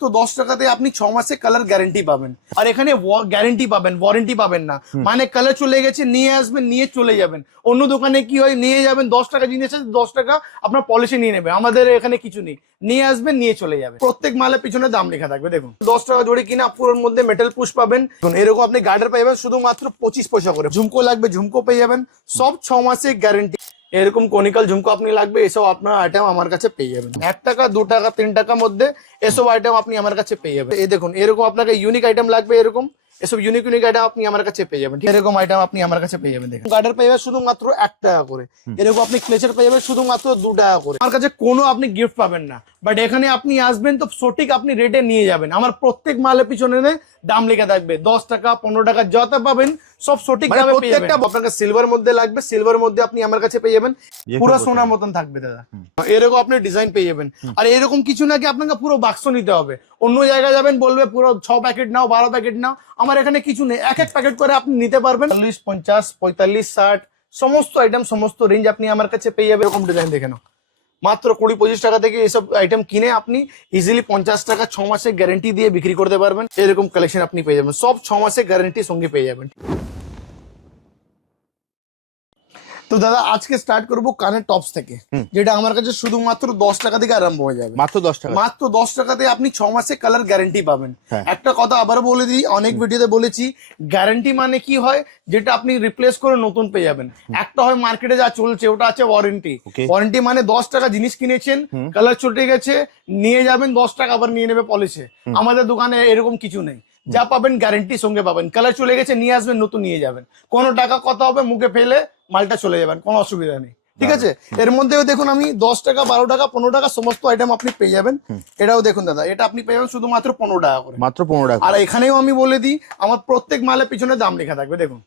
তো 10 টাকাতে আপনি 6 মাসে কালার গ্যারান্টি পাবেন। আর এখানে গ্যারান্টি পাবেন, ওয়ারেন্টি পাবেন না। মানে কালার চলে গেছে নিয়ে আসবেন, নিয়ে চলে যাবেন। অন্য দোকানে কি হয়, নিয়ে যাবেন 10 টাকা জিনিস আছে, 10 টাকা আপনার পলিসি নিয়ে নেবে। আমাদের এখানে কিছু নেই, নিয়ে আসবেন নিয়ে চলে যাবেন। প্রত্যেক মালের পিছনে দাম লেখা থাকবে। দেখুন 10 টাকা জোড়ি কিনা পুরোর মধ্যে মেটাল পুশ পাবেন। এরকম আপনি গার্ডার পেয়ে যাবেন শুধুমাত্র 25 পয়সা করে। ঝুমকো লাগবে ঝুমকো পেয়ে যাবেন, সব 6 মাসে গ্যারান্টি। এরকম কনিক্যাল ঝুমকো আপনি লাগবে, এসব আপনার আইটেম আমার কাছে পেয়ে যাবেন 1 টাকা 2 টাকা 3 টাকার মধ্যে। এসব আইটেম আপনি আমার কাছে পেয়ে যাবেন। এই দেখুন এরকম আপনাকে ইউনিক আইটেম লাগবে, এরকম এসব ইউনিক আইটেম আপনি আমার কাছে পেয়ে যাবেন। এরকম আইটেম আপনি আমার কাছে পেয়ে যাবেন। দেখুন গার্ডার পেয়ে যাবেন শুধুমাত্র 1 টাকা করে। এরকম আপনি ক্লেচার পেয়ে যাবেন শুধুমাত্র 2 টাকা করে। আমার কাছে কোনো আপনি গিফট পাবেন না, বাট এখানে আপনি আসবেন তো সঠিক আপনি রেটে নিয়ে যাবেন। আমার প্রত্যেক মালের পিছনে দাম লেখা থাকবে, 10 টাকা 15 টাকা যত পাবেন সব সঠিক দামে পেয়ে যাবেন। আপনাকে সিলভার মধ্যে লাগবে, সিলভার মধ্যে আপনি আমার কাছে পেয়ে যাবেন, পুরো সোনার মতন থাকবে দাদা। এরকম আপনি ডিজাইন পেয়ে যাবেন। আর এরকম কিছু নাকি আপনাকে পুরো বাক্স নিতে হবে। অন্য জায়গায় যাবেন বলবে পুরো 6 প্যাকেট নাও 12 প্যাকেট নাও, আমার এখানে কিছু নেই, এক এক প্যাকেট করে আপনি নিতে পারবেন। 40 50 45 60 সমস্ত আইটেম সমস্ত রেঞ্জ আপনি আমার কাছে পেয়ে যাবেন। এরকম ডিজাইন দেখে নাও, মাত্র 20-25 টাকা থেকে এসব আইটেম কিনে আপনি ইজিলি 50 টাকা 6 মাসের গ্যারান্টি দিয়ে বিক্রি করতে পারবেন। এরকম কালেকশন আপনি পেয়ে যাবেন, সব 6 মাসের গ্যারান্টির সঙ্গে পেয়ে যাবেন। তো দাদা আজকে স্টার্ট করবো কানের টপস থেকে, যেটা আমার কাছে শুধুমাত্র 10 টাকা থেকে আরম্ভ হয়ে যাবে। মাত্র 10 টাকা, মাত্র 10 টাকাতে আপনি 6 মাসে কালার গ্যারান্টি পাবেন। একটা কথা আবার বলে দিই, অনেক ভিডিওতে বলেছি, গ্যারান্টি মানে কি হয়, যেটা আপনি রিপ্লেস করে নতুন পেয়ে যাবেন। একটা হয় মার্কেটে যা চলছে ওটা আছে ওয়ারেন্টি। ওয়ারেন্টি মানে 10 টাকা জিনিস কিনেছেন, কালার চটে গেছে, নিয়ে যাবেন 10 টাকা আবার নিয়ে নেবে পলিশে। আমাদের দোকানে এরকম কিছু নেই, যা পাবেন গ্যারান্টির সঙ্গে পাবেন। কালার চলে গেছে নিয়ে আসবেন, নতুন নিয়ে যাবেন। কোনো টাকা কত হবে মুখে ফেলে মালটা চলে যাবেন, কোনো অসুবিধা নেই, ঠিক আছে। এর মধ্যেও দেখুন আমি 10 টাকা 12 টাকা 15 টাকা সমস্ত আইটেম আপনি পেয়ে যাবেন। এটাও দেখুন দাদা, এটা আপনি পেয়ে যাবেন শুধুমাত্র 15 টাকা করে, মাত্র 15 টাকা। আর এখানেও আমি বলে দিই আমার প্রত্যেক মালের পিছনে দাম লেখা থাকবে। দেখুন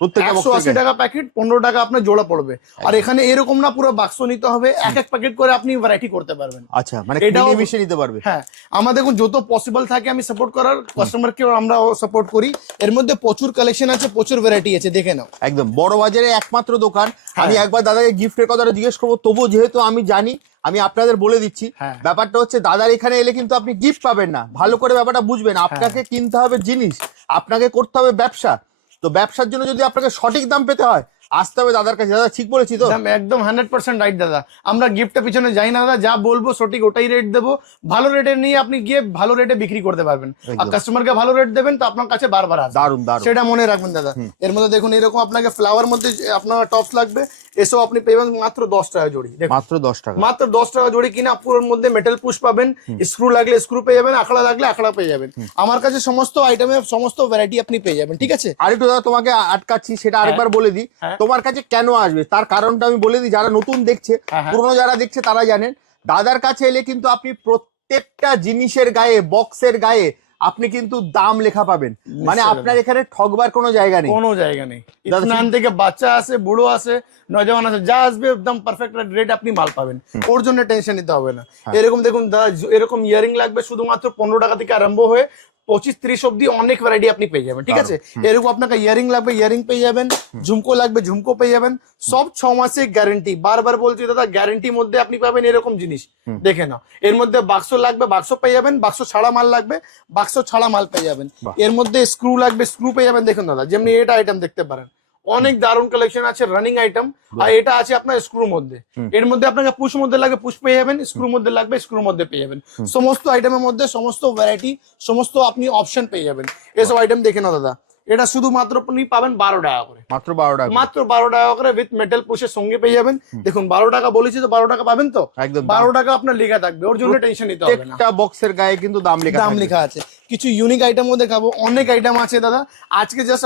180 টাকা প্যাকেট, 15 টাকা আপনার জোড়া পড়বে। আর এখানে এরকম না পুরো বাক্স নিতে হবে, এক এক প্যাকেট করে আপনি ভ্যারাইটি করতে পারবেন। আচ্ছা, মানে এটাও মিশিয়ে নিতে পারবে। হ্যাঁ, আমার দেখুন যত পসিবল থাকে আমি সাপোর্ট করার, কাস্টমারকে আমরা সাপোর্ট করি। এর মধ্যে প্রচুর কালেকশন আছে, প্রচুর ভ্যারাইটি আছে, দেখে নাও। একদম বড় বাজারে একমাত্র দোকান। আমি একবার দাদাকে গিফটের কথাটা জিজ্ঞেস করবো, তবুও যেহেতু আমি জানি আমি আপনাদের বলে দিচ্ছি। ব্যাপারটা হচ্ছে দাদার এখানে এলে কিন্তু আপনি গিফট পাবেন না, ভালো করে ব্যাপারটা বুঝবেন। আপনাকে কিনতে হবে জিনিস, আপনাকে করতে হবে ব্যবসা। তো ব্যবসার জন্য যদি আপনাকে সঠিক দাম পেতে হয়, আসতে হবে দাদার কাছে। দাদা ঠিক বলেছি তো? একদম 100% রাইট দাদা। আমরা গিফটের পিছনে যাই না দাদা, যা বলবো সঠিক ওটাই রেট দেবো। ভালো রেটে নিয়ে আপনি গিয়ে ভালো রেটে বিক্রি করতে পারবেন, আর কাস্টমারকে ভালো রেট দেবেন তো আপনার কাছে বারবার আসবে। দারুন দারুন, সেটা মনে রাখবেন দাদা। এর মধ্যে দেখুন এরকম আপনাকে ফ্লাওয়ার মধ্যে আপনার টপস লাগবে, এসব আপনি পেবেন মাত্র 10 টাকা জোড়ি। মাত্র 10 টাকা, মাত্র 10 টাকা জোড়ি কিনা পুরোর মধ্যে মেটাল পুশ পাবেন। স্ক্রু লাগলে স্ক্রু পেয়ে যাবেন, আখড়া লাগলে আখড়া পেয়ে যাবেন। আমার কাছে সমস্ত আইটেমের সমস্ত ভ্যারাইটি আপনি পেয়ে যাবেন, ঠিক আছে। আরেকটু দাদা তোমাকে আটকাচ্ছি, সেটা আরেকবার বলে দিই। তোমার কাছে কেন আসবে তার কারণটা আমি বলে দিই, যারা নতুন দেখছে, পুরনো যারা দেখছে তারা জানেন। দাদার কাছে এলে কিন্তু আপনি প্রত্যেকটা জিনিসের গায়ে, বক্সের গায়ে আপনি কিন্তু দাম লেখা পাবেন। মানে আপনার এখানে ঠকবার কোনো জায়গা নেই, কোনো জায়গা নেই। ইতনান থেকে বাচ্চা আছে, বুড়ো আছে, নজওয়ান আছে, যা আসবে একদম পারফেক্ট রেট আপনি মাল পাবেন, ওর জন্য টেনশন নিতে হবে না। এরকম দেখুন দাদা, এরকম ইয়ারিং লাগবে শুধুমাত্র 15 টাকা থেকে আরম্ভ হয়ে 25-30 অব্দি অনেক ভ্যারাইটি আপনি পেয়ে যাবেন, ঠিক আছে। এরকম আপনাকে ইয়ারিং লাগবে, ইয়ারিং পেয়ে যাবেন। ঝুমকো লাগবে, ঝুমকো পেয়ে যাবেন। সব 6 মাসের গ্যারান্টি। বারবার বলছি দাদা, গ্যারান্টির মধ্যে আপনি পাবেন এরকম জিনিস, দেখে নাও। এর মধ্যে বাক্স লাগবে, বাক্স পেয়ে যাবেন। বাক্স ছাড়া মাল লাগবে, বাক্স ছাড়া মাল পেয়ে যাবেন। এর মধ্যে স্ক্রু লাগবে, স্ক্রু পেয়ে যাবেন। দেখুন দাদা, যেমনি এটা আইটেম দেখতে পারেন, অনেক দারুণ কালেকশন আছে, রানিং আইটেম। আর এটা আছে আপনার স্ক্রুর মধ্যে। এর মধ্যে আপনাকে পুশ মধ্যে লাগবে, পুশ পেয়ে যাবেন। স্ক্রুর মধ্যে লাগবে, স্ক্রুর মধ্যে পেয়ে যাবেন। সমস্ত আইটেমের মধ্যে সমস্ত ভ্যারাইটি, সমস্ত আপনি অপশন পেয়ে যাবেন। এসব আইটেম দেখে নাও দাদা, এটা শুধুমাত্র আপনি পাবেন 12 টাকা করে, মাত্র 12 টাকা, মাত্র 12 টাকা করে উইথ মেটাল পুশের সঙ্গে পেয়ে যাবেন। দেখুন 12 টাকা বলেছি তো 12 টাকা পাবেন তো, একদম 12 টাকা আপনার লেখা থাকবে, ওর জন্য টেনশন নিতে হবে না। একটা বক্সের গায়ে কিন্তু দাম লেখা আছে। কিছু ইউনিক আইটেমও দেখাবো, অনেক আইটেম আছে দাদা। আজকে জাস্ট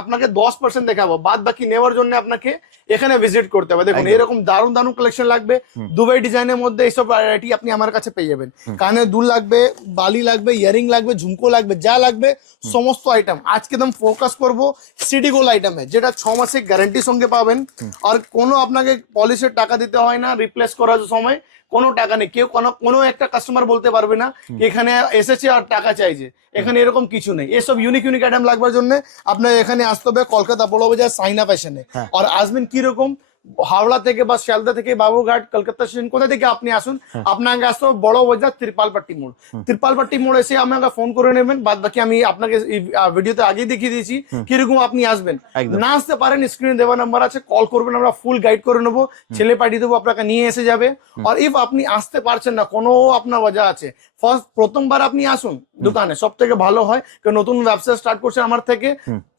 আপনাকে 10% দেখাবো, বাদ বাকি নেওয়ার জন্য আপনাকে এখানে ভিজিট করতে হবে। দেখুন এরকম দারুণ দারুণ কালেকশন লাগবে, দুবাই ডিজাইনের মধ্যে এইসব ভ্যারাইটি আপনি আমার কাছে পেয়ে যাবেন। কানের দুল লাগবে, বালি লাগবে, ইয়ারিং লাগবে, ঝুমকো লাগবে, যা লাগবে সমস্ত আইটেম আজকে একদম ফোকাস করবো সিটি গোল্ড আইটেমে, যেটা 6 মাসের গ্যারান্টির সঙ্গে পাবেন। আর কোনো আপনাকে পলিশের টাকা দিতে হয় না, রিপ্লেস করার সময় কোনো টাকা নেই। কেউ কোনো একটা কাস্টমার বলতে পারবে না এখানে এসেছে আর টাকা চাইছে, এখানে এরকম কিছু নেই। এসব ইউনিক আইটেম লাগবার জন্য আপনার এখানে আসতে হবে কলকাতা বড় বাজার সাইনা ফ্যাশনে। আর আসবেন কিরকম, হাওড়া থেকে বা শিয়ালদা থেকে বাবুঘাট কলকাতা স্টেশন কোথা থেকে আপনি আসুন, আপনাকে আসতে হবে বড় বাজার ত্রিপালপাট্টি মোড়। ত্রিপালপাট্টি মোড় এসে আমাকে ফোন করে নেবেন, বাদ বাকি আমি আপনাকে ভিডিওতে আগেই দেখিয়ে দিয়েছি কিরকম আপনি আসবেন। না আসতে পারেন স্ক্রিনে দেওয়া নাম্বার আছে, কল করবেন, আমরা ফুল গাইড করে নেবো, ছেলে পাঠিয়ে দেবো, আপনাকে নিয়ে এসে যাবে। আর ইফ আপনি আসতে পারছেন না, কোনো আপনার ওজা আছে, প্রথমবার আপনি আসুন দোকানে, সব থেকে ভালো হয়, কারণ নতুন ব্যবসা স্টার্ট করছেন আমার থেকে,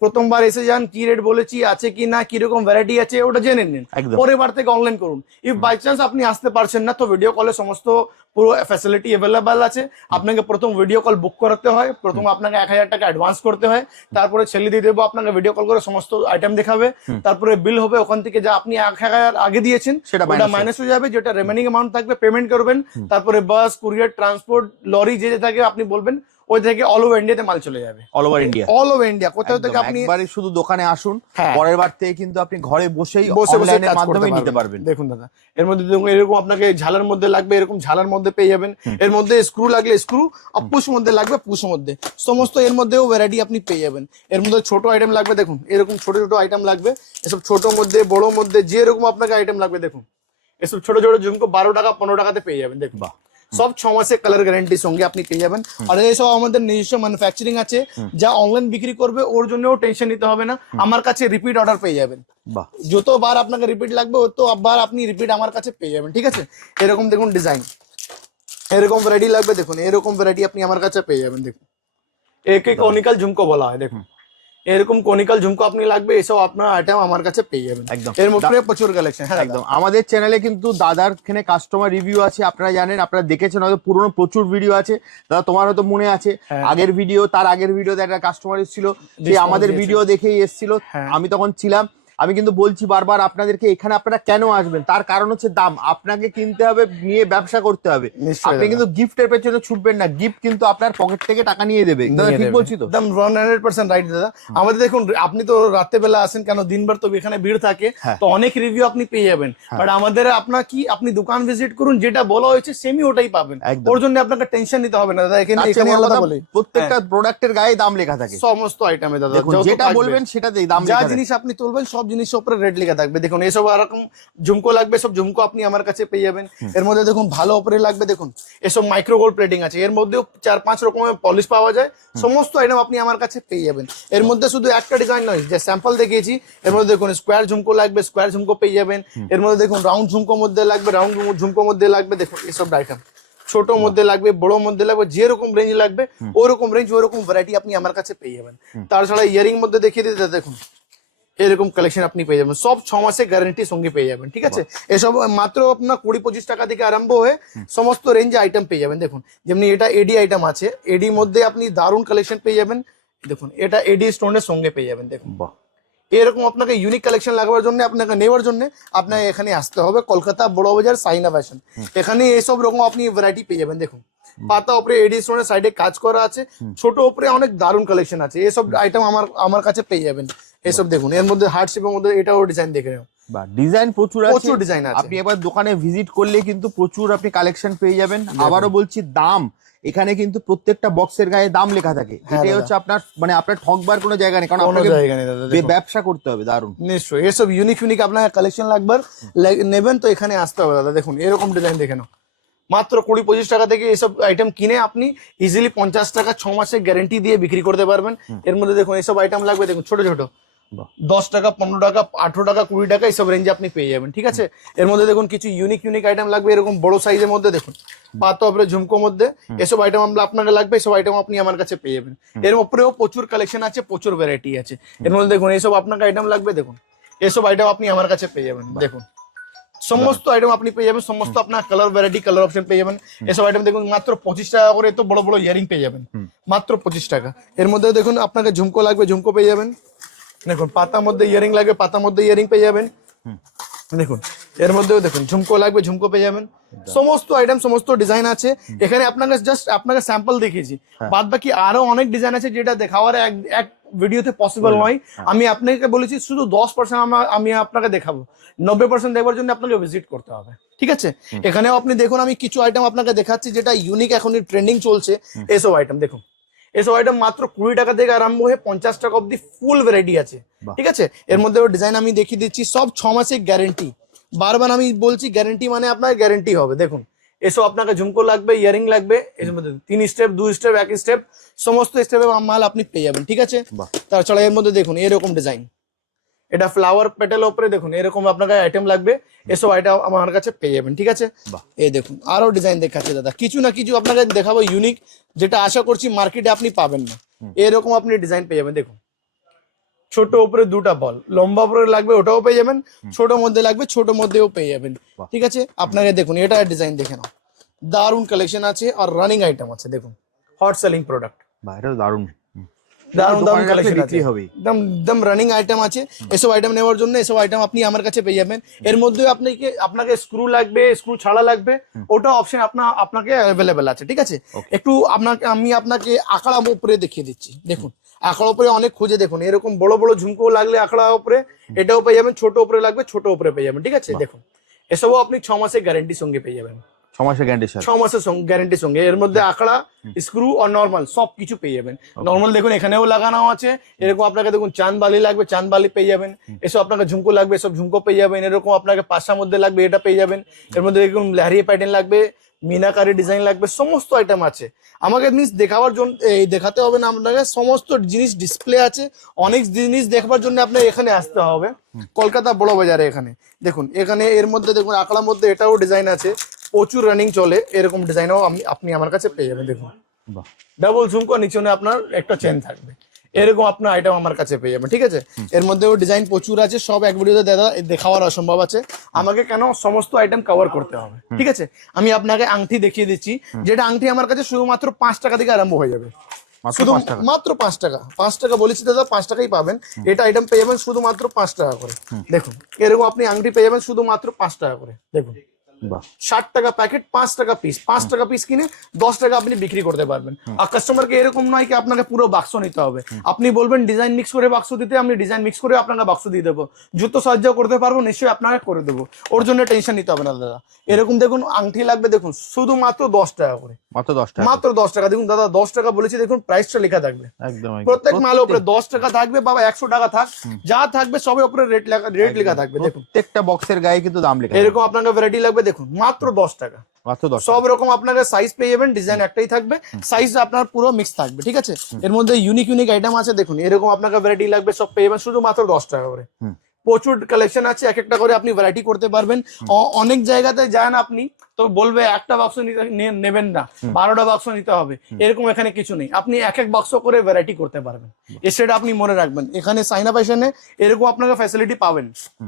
প্রথমবার এসে যান, কি রেট বলেছি, আছে কি না, কিরকম ভ্যারাইটি আছে ওটা জেনে নিন, পরের বার থেকে অনলাইন করুন। ইফ বাই চান্স আপনি আসতে পারছেন না, তো ভিডিও কলে সমস্ত পুরো ফ্যাসিলিটি অ্যাভেলেবেল আছে। আপনাকে প্রথম ভিডিও কল বুক করতে হয়, প্রথম আপনাকে 1000 টাকা অ্যাডভান্স করতে হয়, তারপরে ছেলে দিয়ে দেবো, আপনাকে ভিডিও কল করে সমস্ত আইটেম দেখাবে, তারপরে বিল হবে, ওখান থেকে যা আপনি 1000 আগে দিয়েছেন সেটা মাইনাস হয়ে যাবে, যেটা রিমেনিং অ্যামাউন্ট থাকবে পেমেন্ট করবেন। তারপরে বাস, কুরিয়ার, ট্রান্সপোর্ট, লরি যে থাকে আপনি বলবেন, ওই থেকে অল ওভার ইন্ডিয়াতে মাল চলে যাবে। All over India, all over India, কোথাও থেকে আপনি একবারে শুধু দোকানে আসুন, হ্যাঁ, পরের বার থেকে কিন্তু আপনি ঘরে বসেই বসে অনলাইনের মাধ্যমে নিতে পারবেন। দেখুন দাদা, এর মধ্যে দেখুন এরকম আপনাকে ঝালার মধ্যে লাগবে, এরকম ঝালার মধ্যে পেয়ে যাবেন। এর মধ্যে স্ক্রু লাগলে স্ক্রু, আর পুশ মধ্যে লাগবে পুশ মধ্যে, সমস্ত এর মধ্যেও ভ্যারাইটি আপনি পেয়ে যাবেন। এর মধ্যে ছোট আইটেম লাগবে, দেখুন এরকম ছোট ছোট আইটেম লাগবে, এসব ছোট মধ্যে বড় মধ্যে যে এরকম আপনাকে আইটেম লাগবে, দেখুন এসব ছোট ছোট ঝুমকো 12 টাকা 15 টাকাতে পেয়ে যাবেন। দেখুন সব 6 মাসের কালার গ্যারান্টির সঙ্গে আপনি পেয়ে যাবেন। আর এইসব আমাদের নিজস্ব ম্যানুফ্যাকচারিং আছে, যা অনলাইন বিক্রি করবে ওর জন্যও টেনশন নিতে হবে না, আমার কাছে রিপিট অর্ডার পেয়ে যাবেন। যতবার আপনাকে রিপিট লাগবে ততবার আপনি রিপিট আমার কাছে পেয়ে যাবেন, ঠিক আছে। এরকম দেখুন ডিজাইন, এরকম ভ্যারাইটি লাগবে, দেখুন এরকম ভ্যারাইটি আপনি আমার কাছে পেয়ে যাবেন। দেখুন একে কনিক্যাল ঝুমকো বলা হয়, দেখুন এরকম কনিক্যাল ঝুমকো আপনি লাগবে, এসব আপনার আইটেম আমার কাছে পেয়ে যাবেন। একদম, এর মধ্যে প্রচুর কালেকশন। হ্যাঁ একদম, আমাদের চ্যানেলে কিন্তু দাদার এখানে কাস্টমার রিভিউ আছে, আপনারা জানেন, আপনারা দেখেছেন হয়তো, পুরনো প্রচুর ভিডিও আছে। দাদা তোমার হয়তো মনে আছে, আগের ভিডিও, তার আগের ভিডিওতে একটা কাস্টমার এসেছিল, সে আমাদের ভিডিও দেখেই এসেছিল, আমি তখন ছিলাম। আমি কিন্তু বলছি বারবার আপনাদেরকে, এখানে আপনারা কেন আসবেন, তার কারণ হচ্ছে দাম। আপনাকে কিনতে হবে, নিয়ে ব্যবসা করতে হবে, আপনি কিন্তু গিফটের পেছনে ছুটবেন না, গিফট কিন্তু আপনার পকেট থেকে টাকা নিয়ে দেবে। দাদা ঠিক বলছি তো? একদম 100% রাইট দাদা। আমাদের দেখুন, আপনি তো রাতে বেলা আসেন, কেন দিনভর তো এখানে ভিড় থাকে, তো অনেক রিভিউ আপনি পেয়ে যাবেন, বাট আমাদের আপনার কি, আপনি দোকান ভিজিট করুন, যেটা বলা হয়েছে সেমই ওটাই পাবেন, ওর জন্য আপনাকে টেনশন নিতে হবে না দাদা। এখানে কথা বলি, প্রত্যেকটা প্রোডাক্টের গায়ে দাম লেখা থাকে, সমস্ত আইটেমে দাদা, যেটা বলবেন সেটাতেই দাম, যা জিনিস আপনি তুলবেন সব জিনিসের উপরে রেট লেখা থাকবে। দেখুন এসব এরকম ঝুমকো লাগবে, সব ঝুমকো আপনি আমার কাছে পেয়ে যাবেন। এর মধ্যে দেখুন ভালো উপরে লাগবে, দেখুন এসব মাইক্রো গোল্ড প্লেটিং আছে, এর মধ্যেও 4-5 রকমের পলিশ পাওয়া যায়, সমস্ত আইটেম আপনি আমার কাছে পেয়ে যাবেন। এর মধ্যে শুধু একটা ডিজাইন নয়, যে স্যাম্পল দেখিয়েছি, এর মধ্যে দেখুন স্কোয়ার ঝুমকো লাগবে, স্কোয়ার ঝুমকো পেয়ে যাবেন। এর মধ্যে দেখুন রাউন্ড ঝুমকো মধ্যে লাগবে, রাউন্ড ঝুমকো মধ্যে লাগবে, দেখুন এসব আইটেম ছোট মধ্যে লাগবে, বড় মধ্যে লাগবে, যেরকম রেঞ্জ লাগবে ওরকম রেঞ্জ, ওরকম ভ্যারাইটি আপনি আমার কাছে পেয়ে যাবেন। তাছাড়া ইয়ারিং মধ্যে দেখিয়ে দিতে দেখুন এরকম কালেকশন আপনি পেয়ে যাবেন, সব 6 মাসের গ্যারান্টির সঙ্গে পেয়ে যাবেন, ঠিক আছে। এসব মাত্র আপনার 20-25 টাকা থেকে আরম্ভ হয়ে সমস্ত রেঞ্জে আইটেম পেয়ে যাবেন। দেখুন যেমনি এটা এডি আইটেম আছে, এডি মধ্যে আপনি দারুণ কালেকশন পেয়ে যাবেন। দেখুন এটা এডি স্টোনের সঙ্গে পেয়ে যাবেন। দেখুন এরকম আপনাকে ইউনিক কালেকশন লাগাবার জন্য, আপনাকে নেওয়ার জন্য আপনাকে এখানে আসতে হবে, কলকাতা বড় বাজার সাইনা ফ্যাশন, এখানে এইসব রকম আপনি ভ্যারাইটি পেয়ে যাবেন। দেখুন পাতা উপরে এডি স্টোনের সাইডে কাজ করা আছে, ছোট উপরে অনেক দারুণ কালেকশন আছে, এসব আইটেম আমার কাছে পেয়ে যাবেন। এসব দেখুন এর মধ্যে হার্ট শেপের মধ্যে এটাও ডিজাইন দেখে নেন, ডিজাইন প্রচুর আছে, প্রচুর ডিজাইন আছে। আপনি এবার দোকানে ভিজিট করলে কিন্তু প্রচুর আপনি কালেকশন পেয়ে যাবেন। আবারও বলছি, দাম এখানে কিন্তু প্রত্যেকটা বক্সের গায়ে দাম লেখা থাকে, এটাই হচ্ছে আপনার, মানে আপনার ঠকবার কোনো জায়গা নেই, কারণ আপনাকে ব্যবসা করতে হবে। দারুন, নিশ্চয়ই এসব ইউনিক আপনার কালেকশন লাগবার নেবেন তো এখানে আসতে হবে দাদা। দেখুন এরকম ডিজাইন দেখে নাও, মাত্র 20-25 টাকা থেকে এসব আইটেম কিনে আপনি ইজিলি 50 টাকা 6 মাসের গ্যারান্টি দিয়ে বিক্রি করতে পারবেন। এর মধ্যে দেখুন এসব আইটেম লাগবে, দেখুন ছোট ছোট 10 টাকা 15 টাকা 18 টাকা 20 টাকা এইসব রেঞ্জে আপনি পেয়ে যাবেন, ঠিক আছে। এর মধ্যে দেখুন কিছু ইউনিক আইটেম লাগবে, এরকম বড় সাইজের মধ্যে দেখুন পাতা উপরে ঝুমকো মধ্যে এসব আইটেম আপনাকে লাগবে, এসব আইটেম আপনি আমার কাছে পেয়ে যাবেন। এর উপরেও প্রচুর কালেকশন আছে, প্রচুর ভ্যারাইটি আছে। এর মধ্যে দেখুন এইসব আপনাকে আইটেম লাগবে, দেখুন এসব আইটেম আপনি আমার কাছে পেয়ে যাবেন। দেখুন সমস্ত আইটেম আপনি পেয়ে যাবেন, সমস্ত আপনার কালার ভ্যারাইটি, কালার অপশন পেয়ে যাবেন। এসব আইটেম দেখুন মাত্র 25 টাকা করে, তো বড় বড় ইয়ারিং পেয়ে যাবেন মাত্র 25 টাকা। এর মধ্যে দেখুন আপনাকে ঝুমকো লাগবে, ঝুমকো পেয়ে যাবেন। দেখুন পাতার মধ্যে ইয়ারিং লাগবে, পাতার মধ্যে ইয়ারিং পেয়ে যাবেন। দেখুন এর মধ্যেও দেখুন ঝুমকো লাগবে, ঝুমকো পেয়ে যাবেন। সমস্ত আইটেম, সমস্ত ডিজাইন আছে এখানে। আপনাকে স্যাম্পল দেখিয়েছি, বাদ বাকি আরো অনেক ডিজাইন আছে, যেটা দেখাবার এক ভিডিওতে পসিবল নয়। আমি আপনাকে বলেছি শুধু 10% আমি আপনাকে দেখাবো, 90% দেখবার জন্য আপনাকে ভিজিট করতে হবে, ঠিক আছে। এখানেও আপনি দেখুন, আমি কিছু আইটেম আপনাকে দেখাচ্ছি যেটা ইউনিক, এখন ট্রেন্ডিং চলছে। এসব আইটেম দেখুন, এসব আইটেম মাত্র 20 টাকা থেকে আরম্ভ হয়ে 50 টাকা অব্দি ফুল ভ্যারাইটি আছে, ঠিক আছে। এর মধ্যে ডিজাইন আমি দেখিয়ে দিচ্ছি, সব 6 মাসের গ্যারেন্টি। বারবার আমি বলছি গ্যারেন্টি মানে আপনার গ্যারেন্টি হবে। দেখুন এসব আপনাকে ঝুমকো লাগবে, ইয়ারিং লাগবে, এর মধ্যে 3 স্টেপ 2 স্টেপ 1 স্টেপ সমস্ত স্টেপে মাল আপনি পেয়ে যাবেন, ঠিক আছে। তাছাড়া এর মধ্যে দেখুন এরকম ডিজাইন, এটা ফ্লাওয়ার পেটাল উপরে দেখুন এরকম আপনাকে আইটেম লাগবে, এসব আইটেম আমার কাছে পেয়ে যাবেন, ঠিক আছে। এই দেখুন আরো ডিজাইন দেখাচ্ছে দাদা, কিছু না কিছু আপনাকে দেখাবো ইউনিক, যেটা আশা করছি মার্কেটে আপনি পাবেন না। এরকম আপনি ডিজাইন পেয়ে যাবেন। দেখুন ছোট উপরে 2টা বল, লম্বা উপরে লাগবে ওটাও পেয়ে যাবেন, ছোট মধ্যে লাগবে ছোট মধ্যেও পেয়ে যাবেন, ঠিক আছে। আপনাকে দেখুন এটা ডিজাইন দেখে নাও, দারুন কালেকশন আছে আর রানিং আইটেম আছে। দেখুন হট সেলিং প্রোডাক্ট, দারুন দারুন দারুন কালেকশন আছে, বিক্রি হবে একদম একদম রানিং আইটেম আছে। এসব আইটেম নেওয়ার জন্য এসব আইটেম আপনি আমার কাছে পেয়ে যাবেন। এর মধ্যে আপনাকে স্ক্রু লাগবে, স্ক্রু ছাড়া লাগবে, ওটা অপশন আপনাকে অ্যাভেলেবেল আছে, ঠিক আছে। একটু আমি আপনাকে আঁকড়া উপরে দেখিয়ে দিচ্ছি। দেখুন আঁকড়া উপরে অনেক খুঁজে, দেখুন এরকম বড় বড় ঝুমকো লাগলে আঁকড়া উপরে এটাও পেয়ে যাবেন, ছোট উপরে লাগবে ছোট উপরে পেয়ে যাবেন, ঠিক আছে। দেখুন এসবও আপনি 6 মাসের গ্যারেন্টির সঙ্গে পেয়ে যাবেন, 6 মাসের গ্যারান্টি 6 মাসের গ্যারেন্টির সঙ্গে। এর মধ্যে আঁকড়া, স্ক্রু আর নর্মাল সব কিছু পেয়ে যাবেন। নর্মাল দেখুন এখানেও লাগানো আছে, এরকম আপনাকে দেখুন চাঁদ বালি লাগবে চাঁদ বালি পেয়ে যাবেন, এসব আপনাকে ঝুমকো লাগবে সব ঝুমকো পেয়ে যাবেন, এরকম আপনাকে পাশার মধ্যে লাগবে এটা পেয়ে যাবেন। এর মধ্যে দেখুন লাহরি প্যাটার্ন লাগবে, মিনাকারি ডিজাইন লাগবে, সমস্ত আইটেম আছে। আমাকে জিনিস দেখাবার জন্য দেখাতে হবে না আপনাকে, সমস্ত জিনিস ডিসপ্লে আছে। অনেক জিনিস দেখবার জন্য আপনাকে এখানে আসতে হবে, কলকাতা বড় বাজারে। এখানে দেখুন এখানে এর মধ্যে দেখুন আঁকড়ার মধ্যে এটাও ডিজাইন আছে, প্রচুর রানিং চলে, এরকম ডিজাইনও আপনি আমার কাছে পেয়ে যাবেন। দেখুন ডাবল ঝুমকো, নিচনে আপনার একটা চেন থাকবে, এরকম আপনার আইটেম আমার কাছে পেয়ে যাবেন, ঠিক আছে। এর মধ্যেও ডিজাইন প্রচুর আছে, সব এক ভিডিওতে দেখাবার অসম্ভব আছে, আমাকে কেন সমস্ত আইটেম কভার করতে হবে, ঠিক আছে। আমি আপনাকে আংটি দেখিয়ে দিচ্ছি, যেটা আংটি আমার কাছে শুধুমাত্র 5 টাকা থেকে আরম্ভ হয়ে যাবে, শুধু মাত্র 5 টাকা। 5 টাকা বলেছি দাদা, 5 টাকাই পাবেন। এটা আইটেম পেয়ে যাবেন শুধুমাত্র 5 টাকা করে। দেখুন এরকম আপনি আংটি পেয়ে যাবেন শুধুমাত্র 5 টাকা করে। দেখুন 60 টাকা প্যাকেট, 5 টাকা পিস, 5 টাকা পিস কিনে 10 টাকা আপনি বিক্রি করতে পারবেন। আর কাস্টমারকে এরকম নয় কি আপনাকে পুরো বাক্স নিতে হবে, আপনি বলবেন ডিজাইন মিক্স করে বাক্স দিতে, আমি ডিজাইন মিক্স করে আপনাকে বাক্স দিয়ে দেবো, জুতো সাহায্য করতে পারবো নিশ্চয়ই আপনাকে করে দেবো, ওর জন্য টেনশন নিতে হবে না দাদা। এরকম দেখুন আংটি লাগবে, দেখুন শুধুমাত্র 10 টাকা করে, মাত্র 10 টাকা। দেখুন দাদা 10 টাকা বলেছি, দেখুন প্রাইসটা লেখা থাকবে, প্রত্যেক মালের উপরে 10 টাকা থাকবে, বাবা 100 টাকা থাক যা থাকবে সবের উপরে রেট লেখা থাকবে। দেখুন প্রত্যেকটা বক্সের গায়ে কিন্তু দাম লেখা, এরকম আপনাকে ভ্যারাইটি লাগবে, দেখুন মাত্র 10 টাকা, সব রকম আপনাকে সাইজ পেয়ে যাবেন, ডিজাইন একটাই থাকবে, সাইজ আপনার পুরো মিক্স থাকবে, ঠিক আছে। এর মধ্যে ইউনিক আইটেম আছে, দেখুন এরকম আপনাকে ভ্যারাইটি লাগবে, সব পেয়ে যাবেন শুধুমাত্র 10 টাকা করে। প্রচুর কালেকশন আছে, এক একটা করে আপনি ভ্যারাইটি করতে পারবেন। অনেক জায়গাতে যান আপনি তো বলবে একটা বাক্স নেবেন না, 12টা বাক্স নিতে হবে, এরকম এখানে কিছু নেই, আপনি এক এক বাক্স করে ভ্যারাইটি করতে পারবেন। সেটা আপনি মনে রাখবেন, এখানে সাইন আপ এসে এরকম আপনাকে ফ্যাসিলিটি পাবেন।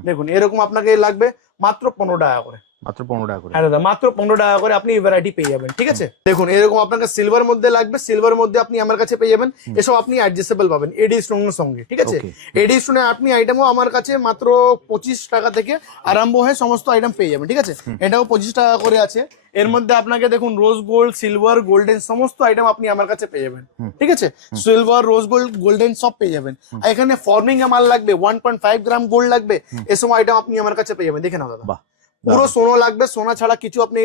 দেখুন এরকম আপনাকে লাগবে মাত্র 15 টাকা করে, মাত্র 15 টাকা করে। হ্যাঁ দাদা মাত্র 15 টাকা করে আপনি ভ্যারাইটি পেয়ে যাবেন, ঠিক আছে। দেখুন এরকম আপনাকে সিলভার মধ্যে লাগবে, সিলভার মধ্যে আপনি আমার কাছে পেয়ে যাবেন, এসব আপনি অ্যাডজাস্টেবল পাবেন এডি স্টোনের সঙ্গে, ঠিক আছে। এডি স্টোনের আপনি আইটেমও আমার কাছে মাত্র 25 টাকা থেকে আরম্ভ হয়ে সমস্ত আইটেম পেয়ে যাবেন, ঠিক আছে। এটাও 25 টাকা করে আছে। এর মধ্যে আপনাকে দেখুন রোজ গোল্ড, সিলভার, গোল্ডেন সমস্ত আইটেম আপনি আমার কাছে পেয়ে যাবেন, ঠিক আছে। সিলভার, রোজ গোল্ড, গোল্ডেন সব পেয়ে যাবেন। এখানে ফর্মিং এ মাল লাগবে, 1.5 গ্রাম গোল্ড লাগবে, এসব আইটেম আপনি আমার কাছে পেয়ে যাবেন। দেখে নাও দাদা, পুরো সোনা লাগবে, সোনা ছাড়া কিছু আপনি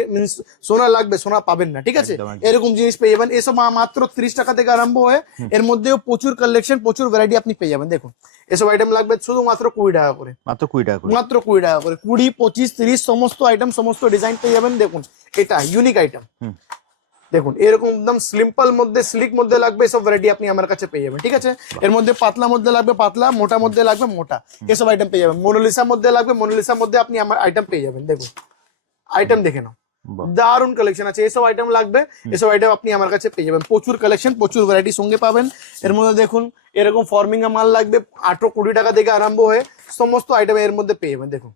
সোনা লাগবে সোনা পাবেন না, ঠিক আছে। এরকম জিনিস পেয়ে যাবেন, এসব মাত্র 30 টাকা থেকে আরম্ভ হয়ে এর মধ্যেও প্রচুর কালেকশন, প্রচুর ভ্যারাইটি আপনি পেয়ে যাবেন। দেখুন এসব আইটেম লাগবে শুধুমাত্র 20 টাকা করে, মাত্র 20 টাকা করে, মাত্র 20 টাকা করে, 20, 25, 30 সমস্ত আইটেম, সমস্ত ডিজাইন পেয়ে যাবেন। দেখুন এটা ইউনিক আইটেম, দেখুন এরকম একদম সিম্পল মধ্যে, স্লিক মধ্যে লাগবে, সব ভ্যারাইটি আপনি আমার কাছে পেয়ে যাবেন, ঠিক আছে। এর মধ্যে পাতলা মধ্যে লাগবে পাতলা, মোটা মধ্যে লাগবে মোটা, এসব আইটেম পেয়ে যাবেন। মোনালিসা মধ্যে লাগবে, মোনালিসার মধ্যে আপনি আমার আইটেম পেয়ে যাবেন। দেখুন আইটেম দেখে নাও, দারুন কালেকশন আছে, এসব আইটেম লাগবে, এসব আইটেম আপনি আমার কাছে পেয়ে যাবেন। প্রচুর কালেকশন, প্রচুর ভ্যারাইটি সঙ্গে পাবেন। এর মধ্যে দেখুন এরকম ফর্মিং এ মাল লাগবে, 18-20 টাকা থেকে আরম্ভ হয়ে সমস্ত আইটেম এর মধ্যে পেয়ে যাবেন। দেখুন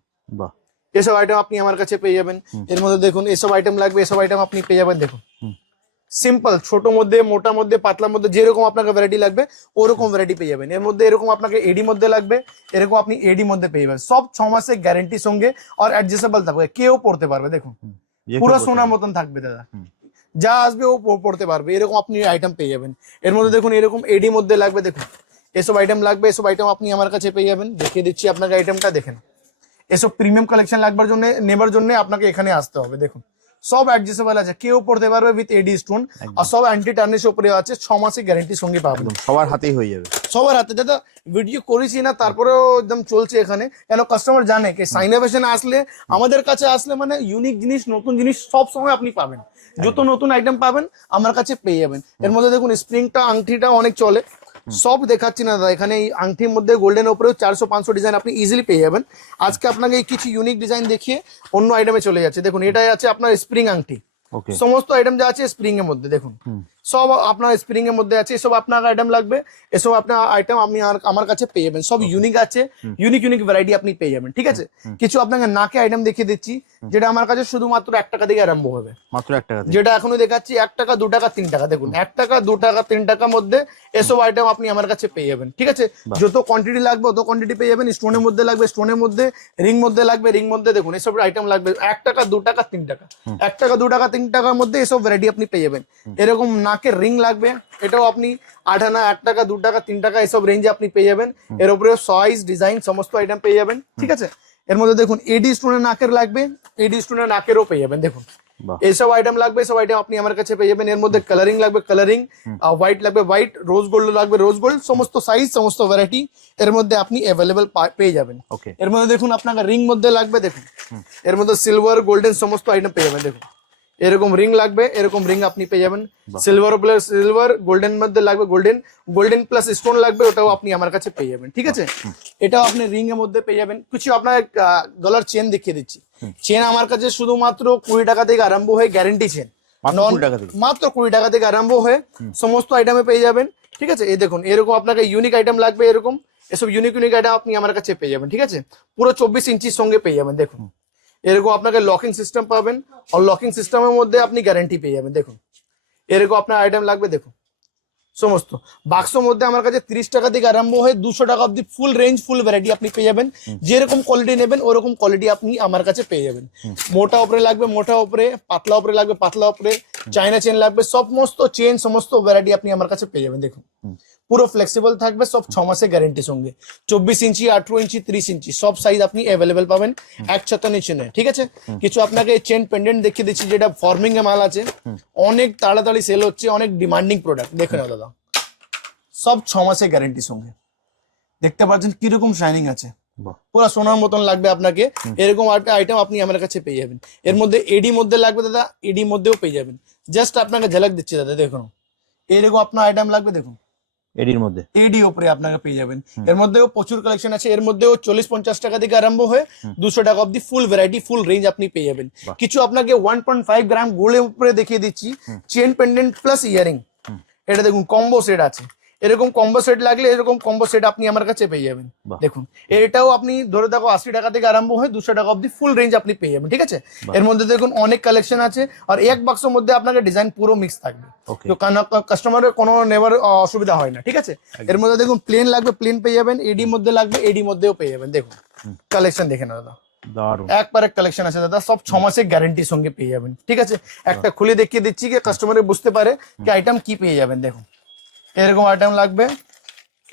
এসব আইটেম আপনি আমার কাছে পেয়ে যাবেন। এর মধ্যে দেখুন এসব আইটেম লাগবে, এসব আইটেম আপনি পেয়ে যাবেন। দেখুন সিম্পল, ছোট মধ্যে, মোটা মধ্যে, পাতলার মধ্যে, যেরকম আপনাকে ভ্যারাইটি লাগবে ওরকম ভ্যারাইটি পেয়ে যাবেন। এর মধ্যে এরকম আপনাকে এডি মধ্যে লাগবে, এরকম আপনি এডি মধ্যে পেয়ে যাবেন। সব 6 মাসের গ্যারেন্টি সঙ্গে আর অ্যাডজাস্টেবল থাকবে, কেউ পড়তে পারবে। দেখুন পুরো সোনার মতন থাকবে দাদা, যা আসবে ও পড়তে পারবে, এরকম আপনি আইটেম পেয়ে যাবেন। এর মধ্যে দেখুন এরকম এডি মধ্যে লাগবে, দেখুন এসব আইটেম লাগবে, এসব আইটেম আপনি আমার কাছে পেয়ে যাবেন। দেখিয়ে দিচ্ছি আপনাকে আইটেমটা, দেখেন এসব প্রিমিয়াম কালেকশন লাগবার জন্য, নেবার জন্য আপনাকে এখানে আসতে হবে। দেখুন সব অ্যাডজাস্টেবল আছে, কেউ পড়তে পারবে উইথ এডি স্টোন, আর সব অ্যান্টি টার্নিশ উপরে আছে, 6 মাসের গ্যারান্টির সঙ্গে পাবেন। সবার হাতেই হয়ে যাবে, সবার হাতে। দাদা ভিডিও করেছি না, তারপরেও একদম চলছে এখানে, কেন কাস্টমার জানে কি সাইনোভেশন আসলে, আমাদের কাছে আসলে মানে ইউনিক জিনিস, নতুন জিনিস সব সময় আপনি পাবেন, যত নতুন আইটেম পাবেন আমার কাছে পেয়ে যাবেন। এর মধ্যে দেখুন স্প্রিংটা, আংটিটা অনেক চলে, সব দেখাচ্ছি না দাদা, এখানে এই আংটির মধ্যে গোল্ডেন উপরেও 400-500 ডিজাইন আপনি ইজিলি পেয়ে যাবেন। আজকে আপনাকে এই কিছু ইউনিক ডিজাইন দেখিয়ে অন্য আইটেমে চলে যাচ্ছে। দেখুন এটাই আছে আপনার স্প্রিং আংটি, সমস্ত আইটেম যা আছে স্প্রিং এর মধ্যে, দেখুন সব আপনার স্প্রিং এর মধ্যে আছে। এসব আপনার আইটেম লাগবে, এসব আপনার আইটেম আপনি আমার কাছে পেয়ে যাবেন, সব ইউনিক আছে, ইউনিক ভ্যারাইটি আপনি পেয়ে যাবেন। ঠিক আছে, কিছু আপনাকে নাকে আইটেম দেখিয়ে দিচ্ছি, যেটা আমার কাছে শুধুমাত্র 1 টাকা থেকে আরম্ভ হবে, মাত্র 1 টাকা, যেটা এখনো দেখাচ্ছি 1 টাকা, 2 টাকা, 3 টাকা। দেখুন 1 টাকা, 2 টাকা, 3 টাকার মধ্যে এসব আইটেম আপনি আমার কাছে পেয়ে যাবেন। ঠিক আছে, যত কোয়ান্টিটি লাগবে অত কোয়ান্টিটি পেয়ে যাবেন। স্টোনের মধ্যে লাগবে স্টোনের মধ্যে, রিং মধ্যে লাগবে রিং মধ্যে। দেখুন এসব আইটেম লাগবে 1 টাকা, 2 টাকা, 3 টাকা, 1 টাকা, 2 টাকা, 3 টাকার মধ্যে এসব ভ্যারাইটি আপনি পেয়ে যাবেন। এরকম নাকের রিং লাগবে, এটাও আপনি 8 আনা, 1 টাকা, 2 টাকা, 3 টাকা এসব রেঞ্জে আপনি পেয়ে যাবেন। এর উপরে সাইজ ডিজাইন সমস্ত আইটেম পেয়ে যাবেন। ঠিক আছে, এর মধ্যে দেখুন এডি স্টোনের নাকের লাগবে, এডি স্টোনের নাকেরও পেয়ে যাবেন। দেখুন এইসব আইটেম লাগবে, সব আইটেম আপনি আমার কাছে পেয়ে যাবেন। এর মধ্যে কালারিং লাগবে কালারিং, হোয়াইট লাগবে হোয়াইট, রোজ গোল্ড লাগবে রোজ গোল্ড, সমস্ত সাইজ সমস্ত ভ্যারাইটি এর মধ্যে আপনি অ্যাভেলেবল পেয়ে যাবেন। এর মধ্যে দেখুন আপনাকে রিং মধ্যে লাগবে, দেখুন এর মধ্যে সিলভার গোল্ডেন সমস্ত আইটেম পেয়ে যাবেন। দেখুন এরকম রিং লাগবে, এরকম রিং আপনি পেয়ে যাবেন। সিলভার প্লাস সিলভার, গোল্ডেন মধ্যে লাগবে গোল্ডেন, গোল্ডেন প্লাস স্টোন লাগবে, ওটাও আপনি আমার কাছে পেয়ে যাবেন। ঠিক আছে, এটাও আপনি রিং এর মধ্যে পেয়ে যাবেন। কিছু আপনার গলার চেন দেখিয়ে দিচ্ছি। চেন আমার কাছে শুধুমাত্র 20 টাকা থেকে আরম্ভ হয়ে গ্যারেন্টি চেন, মাত্র 20 টাকা থেকে আরম্ভ হয়ে সমস্ত আইটেমে পেয়ে যাবেন। ঠিক আছে, এই দেখুন এরকম আপনাকে ইউনিক আইটেম লাগবে, এরকম এসব ইউনিক আইটেম আপনি আমার কাছে পেয়ে যাবেন। ঠিক আছে, পুরো 24 ইঞ্চির সঙ্গে পেয়ে যাবেন। দেখুন এরকম আপনাকে লকিং সিস্টেম পাবেন, আর লকিং সিস্টেমের মধ্যে আপনি গ্যারান্টি পেয়ে যাবেন। দেখুন এরকম আপনার আইটেম লাগবে, দেখুন সমস্ত বাক্সের মধ্যে আমার কাছে 30 টাকা থেকে আরম্ভ হয়ে 200 টাকা অব্দি ফুল রেঞ্জ ফুল ভ্যারাইটি আপনি পেয়ে যাবেন। যেরকম কোয়ালিটি নেবেন ওরকম কোয়ালিটি আপনি আমার কাছে পেয়ে যাবেন। মোটা উপরে লাগবে মোটা উপরে, পাতলা উপরে লাগবে পাতলা উপরে, চাইনা চেন লাগবে, সমস্ত চেন সমস্ত ভ্যারাইটি আপনি আমার কাছে পেয়ে যাবেন। দেখুন পুরো ফ্লেক্সিবল থাকবে, সব 6 মাসের গ্যারেন্টির সঙ্গে। 24 ইঞ্চি, 18 ইঞ্চি, 30 ইঞ্চি সব সাইজ আপনি অ্যাভেলেবেল পাবেন এক ছাতার নিচে নেই। ঠিক আছে, কিছু আপনাকে চেন পেন্ডেন্ট দেখিয়ে দিচ্ছি, যেটা ফর্মিং এ মাল আছে, অনেক তাড়াতাড়ি সেল হচ্ছে, অনেক ডিমান্ডিং প্রোডাক্ট। দেখে নাও দাদা, সব 6 মাসের গ্যারেন্টির সঙ্গে। দেখতে পাচ্ছেন কিরকম শাইনিং আছে, পুরো সোনার মতন লাগবে আপনাকে। এরকম একটা আইটেম আপনি আমার কাছে পেয়ে যাবেন। এর মধ্যে এডি মধ্যে লাগবে দাদা, এডি মধ্যেও পেয়ে যাবেন। জাস্ট আপনাকে ঝলক দিচ্ছি দাদা, দেখুন এরকম আপনার আইটেম লাগবে, দেখুন এডির মধ্যে এডি উপরে আপনাকে পেয়ে যাবেন। এর মধ্যেও প্রচুর কালেকশন আছে, এর মধ্যেও 40-50 টাকা থেকে আরম্ভ হয়ে 200 টাকা অব্দি ফুল ভ্যারাইটি ফুল রেঞ্জ আপনি পেয়ে যাবেন। কিছু আপনাকে 1.5 গ্রাম গোল্ডের উপরে দেখিয়ে দিচ্ছি, চেন পেন্ডেন্ট প্লাস ইয়ারিং। এটা দেখুন কম্বো সেট আছে, এরকম কম্বো সেট লাগলে এরকম কম্বো সেট আপনি আমার কাছে পেয়ে যাবেন। দেখুন এটাও আপনি ধরে দেখো 80 টাকা থেকে আরম্ভ হয়ে 200 টাকা অব্দি ফুল রেঞ্জ আপনি পেয়ে যাবেন। ঠিক আছে, এর মধ্যে দেখুন অনেক কালেকশন আছে, আর এক বাক্সের মধ্যে আপনাকে ডিজাইন পুরো মিক্স থাকবে, তো কাস্টমারের কোনো নেওয়ার অসুবিধা হয় না। ঠিক আছে, এর মধ্যে দেখুন প্লেন লাগবে প্লেন পেয়ে যাবেন, এডি মধ্যে লাগবে এডি মধ্যেও পেয়ে যাবেন। দেখুন কালেকশন দেখে না দাদা, একবার এক কালেকশন আছে দাদা, সব 6 মাসের গ্যারেন্টির সঙ্গে পেয়ে যাবেন। ঠিক আছে, একটা খুলে দেখিয়ে দিচ্ছি কি কাস্টমারে বুঝতে পারে কি আইটেম কি পেয়ে যাবেন। দেখুন এরকম আইটেম লাগবে,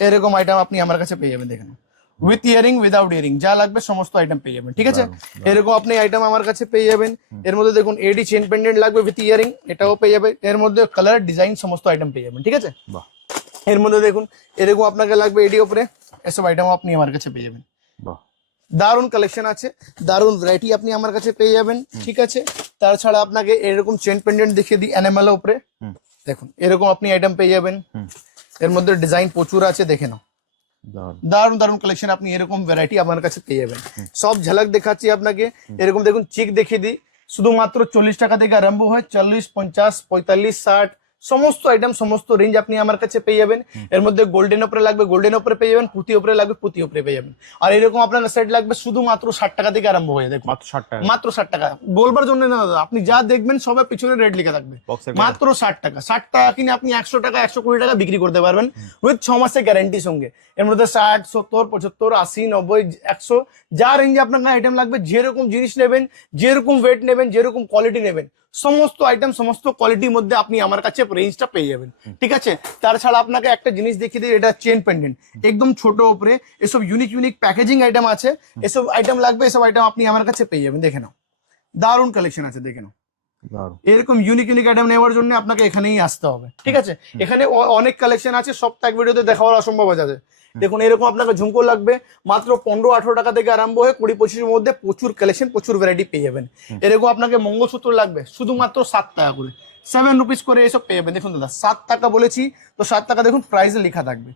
এরকম আইটেম আপনি আমার কাছে পেয়ে যাবেন। দেখেন উইথ ইয়ারিং উইদাউট ইয়ারিং যা লাগবে সমস্ত আইটেম পেয়ে যাবেন। ঠিক আছে, এরকম আপনি আইটেম আমার কাছে পেয়ে যাবেন। এর মধ্যে দেখুন এডি চেন পেন্ডেন্ট লাগবে উইথ ইয়ারিং, এটাও পেয়ে যাবে। এর মধ্যে কালার ডিজাইন সমস্ত আইটেম পেয়ে যাবেন। ঠিক আছে, এর মধ্যে দেখুন এরকম আপনাকে লাগবে এডি উপরে, এসব আইটেম আপনি আমার কাছে পেয়ে যাবেন। দারুন কালেকশন আছে, দারুন ভ্যারাইটি আপনি আমার কাছে পেয়ে যাবেন। ঠিক আছে, তাছাড়া আপনাকে এরকম চেন পেন্ডেন্ট দেখিয়ে দিই এনামেল উপরে, দেখুন এরকম আপনি আইটেম পেয়ে যাবেন। এর মধ্যে ডিজাইন প্রচুর আছে, দেখে নাও দারুন দারুন কালেকশন আপনি এরকম ভ্যারাইটি আমার কাছে পেয়ে যাবেন। সব ঝলক দেখাচ্ছি আপনাকে, এরকম দেখুন চিক দেখিয়ে দিই, শুধুমাত্র 40 টাকা থেকে আরম্ভ হয় 40, 50, 45, 60 সমস্ত আইটেম সমস্ত রেঞ্জ আপনি আমার কাছে পেয়ে যাবেন। এর মধ্যে গোল্ডেন উপরে লাগবে গোল্ডেন উপরে পেয়ে যাবেন, পুঁতি উপরে লাগবে পুঁতি উপরে পেয়ে যাবেন। আর এরকম আপনার সেট লাগবে শুধুমাত্র 60 টাকা থেকে আরম্ভ হয়ে যাবে, মাত্র 60 টাকা, মাত্র 60 টাকা। বলবার জন্য না দাদা, আপনি যা দেখবেন সবার পিছনে রেট লেখা থাকবে, মাত্র 60 টাকা। 60 টাকা কিনে আপনি 100 টাকা 120 টাকা বিক্রি করতে পারবেন উইথ 6 মাসের গ্যারান্টির সঙ্গে। এর মধ্যে 60, 70, 75, 80, 90, 100 যা রেঞ্জে আপনার আইটেম লাগবে, যেরকম জিনিস নেবেন, যেরকম ওয়েট নেবেন, যেরকম কোয়ালিটি নেবেন, সমস্ত আইটেম সমস্ত কোয়ালিটির মধ্যে আপনি আমার কাছে রেঞ্জটা পেয়ে যাবেন। ঠিক আছে, তাছাড়া আপনাকে একটা জিনিস দেখিয়ে দিই, এটা চেন পেন্ডেন্ট একদম ছোট উপরে, এসব ইউনিক প্যাকেজিং আইটেম আছে, এসব আইটেম লাগবে, এসব আইটেম আপনি আমার কাছে পেয়ে যাবেন। দেখে নাও দারুন কালেকশন আছে, দেখে নাও এরকম ইউনিক ইউনিক আইটেম নেওয়ার জন্য আপনাকে এখানেই আসতে হবে, ঠিক আছে। এখানে অনেক কালেকশন আছে, সব এক ভিডিওতে দেখাবার অসম্ভব আছে। দেখুন এরকম আপনাকে ঝুমকো লাগবে মাত্র 15-18 টাকা থেকে আরম্ভ হয়ে 20-25 এর মধ্যে প্রচুর কালেকশন, প্রচুর ভ্যারাইটি পেয়ে যাবেন। এরকম আপনাকে মঙ্গলসূত্র লাগবে শুধুমাত্র 7 টাকা করে, 7 রুপিস করে এসব পেয়ে যাবেন। দেখুন দাদা 7 টাকা বলেছি তো 7 টাকা দেখুন প্রাইসে লেখা থাকবে,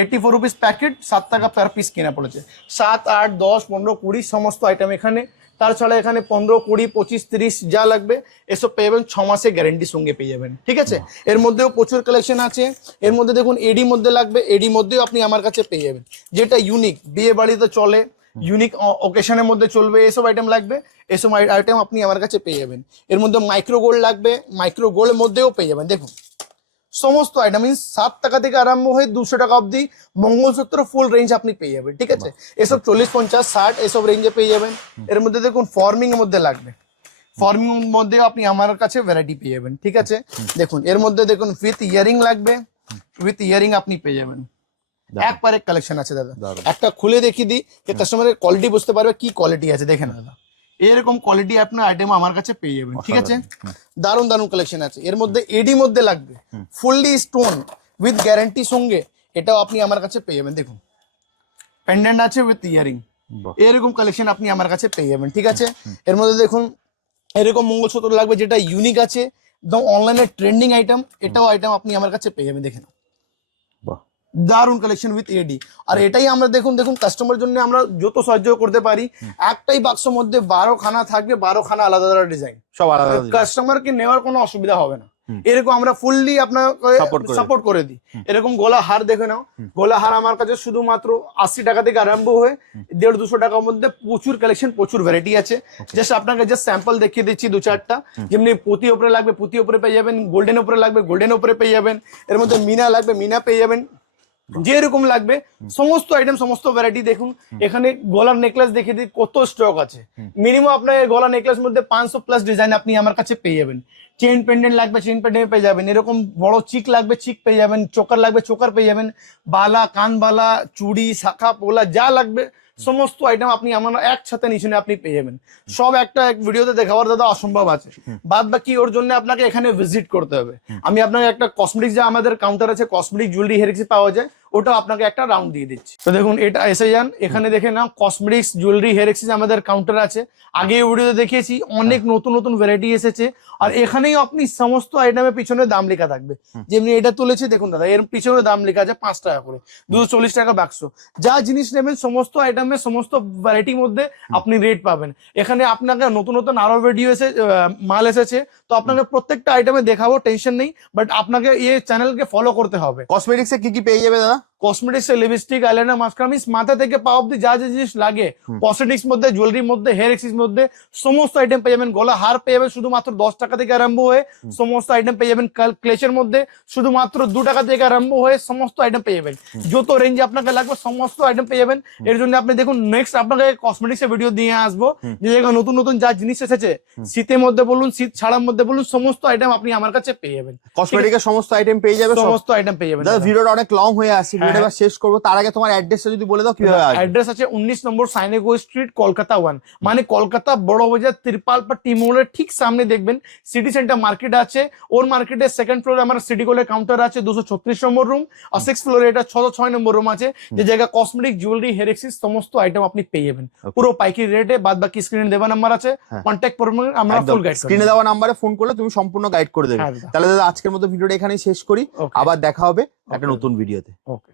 84 রুপিস প্যাকেট, 7 টাকা পার পিস কেনা পড়েছে। 7, 8, 10, 15, 20 সমস্ত আইটেম এখানে। তাছাড়া এখানে 15, 20, 25, 30 যা লাগবে এসব পেয়ে যাবেন, 6 মাসের গ্যারেন্টির সঙ্গে পেয়ে যাবেন, ঠিক আছে। এর মধ্যেও প্রচুর কালেকশন আছে। এর মধ্যে দেখুন এডি মধ্যে লাগবে, এডি মধ্যেও আপনি আমার কাছে পেয়ে যাবেন, যেটা ইউনিক, বিয়ে বাড়িতে চলে, ইউনিক অকেশনের মধ্যে চলবে, এসব আইটেম লাগবে, এসব আইটেম আপনি আমার কাছে পেয়ে যাবেন। এর মধ্যে মাইক্রো গোল্ড লাগবে, মাইক্রো গোল্ডের মধ্যেও পেয়ে যাবেন। দেখুন সমস্ত আইটেম 7 টাকা থেকে আরম্ভ হয়ে 200 টাকা অবধি মঙ্গলসূত্র ফুল রেঞ্জ আপনি পেয়ে যাবেন, ঠিক আছে। এসব 40, 50, 60 এসব রেঞ্জে পেয়ে যাবেন। এর মধ্যে দেখুন ফর্মিং এর মধ্যে লাগবে, ফর্মিং এর মধ্যে আপনি আমার কাছে ভ্যারাইটি পেয়ে যাবেন, ঠিক আছে। দেখুন এর মধ্যে দেখুন উইথ ইয়ারিং লাগবে, উইথ ইয়ারিং আপনি পেয়ে যাবেন। একবারে কালেকশন আছে দাদা, একটা খুলে দেখিয়ে দিই যে কাস্টমারের কোয়ালিটি বুঝতে পারবে কি কোয়ালিটি আছে। দেখেন দাদা এরকম কোয়ালিটি আপনার আইটেম আমার কাছে পেয়ে যাবেন, ঠিক আছে। দারুন দারুন কালেকশন আছে। এর মধ্যে এডি মধ্যে লাগবে ফুললি স্টোন উইথ গ্যারান্টি সঙ্গে, এটাও আপনি আমার কাছে পেয়ে যাবেন। দেখুন পেন্ডেন্ট আছে উইথ ইয়ারিং, এরকম কালেকশন আপনি আমার কাছে পেয়ে যাবেন, ঠিক আছে। এর মধ্যে দেখুন এরকম মঙ্গলসূত্র লাগবে যেটা ইউনিক আছে, একদম অনলাইনে ট্রেন্ডিং আইটেম, এটাও আইটেম আপনি আমার কাছে পেয়ে যাবেন। দেখেন দারুন কালেকশন উইথ এডি। আর এটাই আমরা দেখুন কাস্টমার জন্য আমরা যত সাহায্য করতে পারি, একটাই বাক্সের মধ্যে 12 খানা থাকবে, 12 খানা আলাদা আলাদা ডিজাইন, সব আলাদা। কাস্টমারকে নেওয়ার কোনো অসুবিধা হবে না, এরকম আমরা ফুললি আপনাকে সাপোর্ট করে দিই। এরকম গলা হার দেখে নাও, গলা হার আমার কাছে শুধুমাত্র 80 টাকা থেকে আরম্ভ হয়ে 150-200 টাকার মধ্যে প্রচুর কালেকশন, প্রচুর ভ্যারাইটি আছে। জাস্ট আপনাকে জাস্ট স্যাম্পল দেখিয়ে দিচ্ছি 2-4টা। যেমনি পুঁতি উপরে লাগবে পুঁতি উপরে পেয়ে যাবেন, গোল্ডেন উপরে লাগবে গোল্ডেন উপরে পেয়ে যাবেন, এর মধ্যে মিনা লাগবে মিনা পেয়ে যাবেন, যেরকম লাগবে সমস্ত আইটেম, সমস্ত ভ্যারাইটি। দেখুন এখানে গলার নেকলেস দেখিয়ে দিই কত স্টক আছে। মিনিমাম আপনার গলার নেকলেস মধ্যে 500+ ডিজাইন আপনি আমার কাছে পেয়ে যাবেন। চেইন পেন্ডেন্ট লাগবে চেইন পেন্ডেন্ট পেয়ে যাবেন, এরকম বড় চিক লাগবে চিক পেয়ে যাবেন, চোকার লাগবে চোকার পেয়ে যাবেন, বালা কানবালা চুড়ি শাখা পোলা যা লাগবে সমস্ত আইটেম আপনি আমার একসাথে নিচে আপনি পেয়ে যাবেন। সব একটা এক ভিডিওতে দেখাবার দাদা অসম্ভব আছে, বাদ বাকি ওর জন্য আপনাকে এখানে ভিজিট করতে হবে। আমি আপনাকে একটা কসমেটিক্স, যা আমাদের কাউন্টার আছে কসমেটিক জুয়েলারি হেরিক্স পাওয়া যায়, ওটা আপনাকে একটা রাউন্ড দিয়ে দিচ্ছি। তো দেখুন এটা এসে যান, এখানে দেখে নাও কসমেটিক্স জুয়েলারি হেরিক্স আমাদের কাউন্টার আছে। আগে ভিডিওতে দেখিয়েছি, অনেক নতুন নতুন ভ্যারাইটি এসেছে। আর এখানেই আপনি সমস্ত আইটেমের পিছনে দাম লেখা থাকবে, যেমনি এটা তুলেছি দেখুন দাদা, এর পিছনে দাম লেখা আছে 5 টাকা করে, 240 টাকা বাক্স। যা জিনিস নেবেন সমস্ত আইটেমের সমস্ত ভ্যারাইটির মধ্যে আপনি রেট পাবেন। এখানে আপনাকে নতুন নতুন আরো ভিডিও মাল এসেছে, তো আপনাকে প্রত্যেকটা আইটেমে দেখাবো, টেনশন নেই। বাট আপনাকে এই চ্যানেলকে ফলো করতে হবে। কসমেটিক্সে কি কি পেয়ে যাবে দাদা? কসমেটিক্স লিপস্টিক আইলাইনার মাস্কারা মাথা থেকে পা অব্দি যা যা জিনিস লাগে, কসমেটিক্স মধ্যে জুয়েলারির মধ্যে হেয়ার এক্সেসরিজ মধ্যে সমস্ত আইটেম পেয়ে যাবেন। গলা হার পেয়ে যাবেন শুধুমাত্র 10 টাকা থেকে আরম্ভ হয়ে সমস্ত আইটেম পেয়ে যাবেন। ক্লেচের মধ্যে শুধুমাত্র 2 টাকা থেকে আরম্ভ হয়ে সমস্ত আইটেম পেয়ে যাবেন। যত রেঞ্জে আপনাকে লাগবে সমস্ত আইটেম পেয়ে যাবেন। এর জন্য আপনি দেখুন নেক্সট আপনাকে কসমেটিক্স এর ভিডিও দিয়ে আসবো, যে জায়গায় নতুন নতুন যা জিনিস এসেছে, শীতের মধ্যে বলুন শীত ছাড়ার মধ্যে বলুন, সমস্ত আইটেম আপনি আমার কাছে পেয়ে যাবেন। কসমেটিক্সের সমস্ত আইটেম পেয়ে যাবে, সমস্ত আইটেম পেয়ে যাবেন। দাদা ভিডিওটা অনেক লং হয়ে আসছে, ভিডিওটা শেষ করবো তার আগে তোমার অ্যাড্রেসটা যদি বলে দাও কিভাবে আসবে। অ্যাড্রেস আছে 19 নম্বর সাইনেগো স্ট্রিট, কলকাতা 1, মানে কলকাতা বড় বাজার ত্রিপালপাট্টি মোড়ের ঠিক সামনে দেখবেন সিটি সেন্টার মার্কেট আছে। ওর মার্কেটের সেকেন্ড ফ্লোরে আমার সিটি গোল্ডের কাউন্টার আছে, 236 নম্বর রুম। আর 6th ফ্লোরে এটা 606 নম্বর রুম আছে, যে জায়গায় কসমেটিক জুয়েলারি হেয়ার এক্সেসরিজ সমস্ত আইটেম আপনি পেয়ে যাবেন পুরো পাইকারি রেটে। বাদ বাকি স্ক্রিনে দেওয়া নাম্বার আছে, কন্ট্যাক্ট করবেন, আমরা ফুল গাইড স্ক্রিনে দেওয়া নাম্বারে ফোন করলে তুমি সম্পূর্ণ গাইড করে দেবে। তাহলে দাদা আজকের মতো ভিডিওটা এখানেই শেষ করি, আবার দেখা হবে একটা নতুন ভিডিওতে। ওকে।